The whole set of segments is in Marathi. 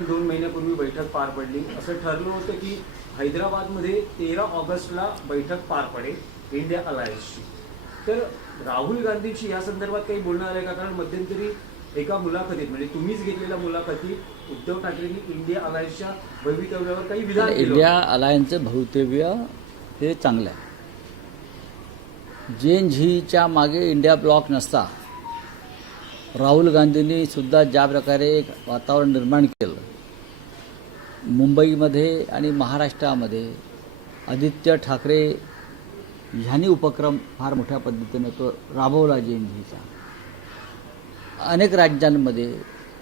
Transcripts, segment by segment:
2 महिन्यापूर्वी बैठक पार पडली. असं ठरलं होतं की हैदराबादमध्ये 13 ऑगस्टला बैठक पार पडेल इंडिया अलायन्सची. तर राहुल गांधींची या संदर्भात काही बोलणं आलंय का? कारण मध्यंतरी एका मुलाखतीत, म्हणजे तुम्हीच घेतलेल्या मुलाखतीत उद्धव ठाकरेंनी इंडिया अलायन्सच्या भवितव्यावर काही विधान केलं. इंडिया अलायन्सचं भवितव्य हे चांगलं आहे. JNZच्या मागे इंडिया ब्लॉक नसता राहुल गांधींनी सुद्धा ज्या प्रकारे एक वातावरण निर्माण केलं, मुंबईमध्ये आणि महाराष्ट्रामध्ये आदित्य ठाकरे ह्यांनी उपक्रम फार मोठ्या पद्धतीनं तो राबवला. JNZचा अनेक राज्यांमध्ये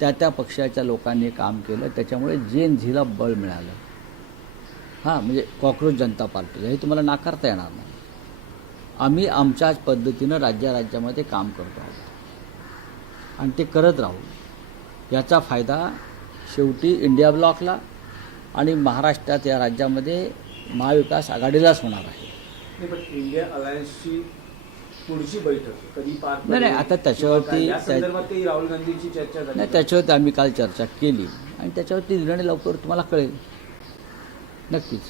त्या पक्षाच्या लोकांनी काम केलं, त्याच्यामुळे JNZला बळ मिळालं. हां, म्हणजे कॉक्रोच जनता पार्टीला हे तुम्हाला नाकारता येणार नाही. आम्ही आमच्याच पद्धतीनं राज्यामध्ये काम करतो आहोत आणि ते करत राहू. याचा फायदा शेवटी इंडिया ब्लॉकला आणि महाराष्ट्रात या राज्यामध्ये महाविकास आघाडीलाच होणार आहे. नाही, पण इंडिया अलायन्सची पुढची बैठक कधी पार पडेल? नाही, आता त्याच्यावरती या संदर्भात काही राहुल गांधींची चर्चा झाली? नाही, त्याच्यावरती आम्ही काल चर्चा केली आणि त्याच्यावरती निर्णय लवकर तुम्हाला कळेल. नक्कीच.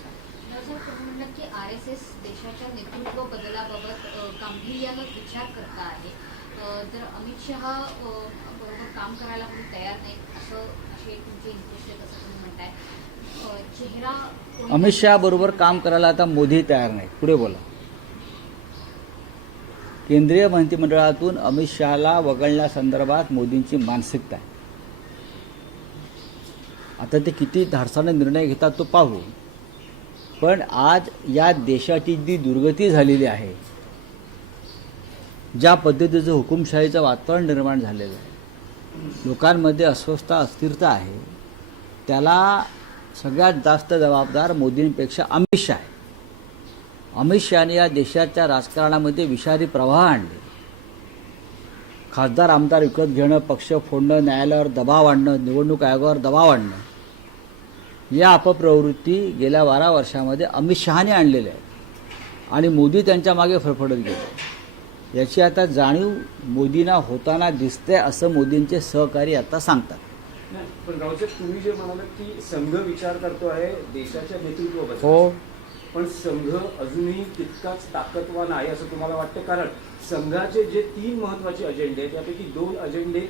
नक्की RSS देशाच्या नेतृत्व बदलाबाबत गांभीर्यानं विचार करता आहे. जर अमित शहा बरोबर काम करायला कोणी तयार नाही असे तुमचे इंटरेस्ट आहेत असं तुम्ही म्हणताय. चेहरा अमित शहा बरोबर काम करायला आता मोदी तयार नाही. पुढे बोला. केंद्रीय मंत्रिमंडळातून अमित शहाला वगळण्यासंदर्भात मोदींची मानसिकता आहे. आता ते किती धाडसाने निर्णय घेतात तो पाहू. पण आज या देशाची जी दुर्गती झालेली आहे, ज्या पद्धतीचं हुकुमशाहीचं वातावरण निर्माण झालेलं आहे, लोकांमध्ये अस्वस्थता अस्थिरता आहे, त्याला सगळ्यात जास्त जबाबदार मोदींपेक्षा अमित शहा आहे. अमित शहाने या देशाच्या राजकारणामध्ये विषारी प्रवाह आणले. खासदार आमदार विकत घेणं, पक्ष फोडणं, न्यायालयावर दबाव आणणं, निवडणूक आयोगावर दबाव आणणं, या अपप्रवृत्ती गेल्या 12 वर्षामध्ये अमित शहाने आणलेल्या आहेत आणि मोदी त्यांच्या मागे फरफडत गेले. याची आता जाणीव मोदींना होताना दिसते असं मोदींचे सहकारी आता सांगतात. नाही, पण रावसाहेब, तुम्ही जे म्हणालात की संघ विचार करतो आहे देशाच्या नेतृत्वाबद्दल, हो, पण संघ अजूनही तितकाच ताकदवान आहे असं तुम्हाला वाटतं? कारण संघाचे जे 3 महत्वाचे अजेंडे आहेत त्यापैकी 2 अजेंडे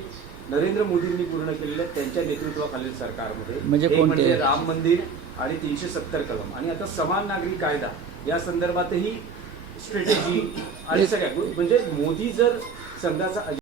नरेंद्र मोदींनी पूर्ण केलेले आहेत त्यांच्या नेतृत्वाखालील सरकारमध्ये. म्हणजे एक कोणते? म्हणजे राम मंदिर आणि 370 कलम, आणि आता समान नागरी कायदा या संदर्भातही स्ट्रॅटेजी आणि सगळ्या, म्हणजे मोदी जर संघाचा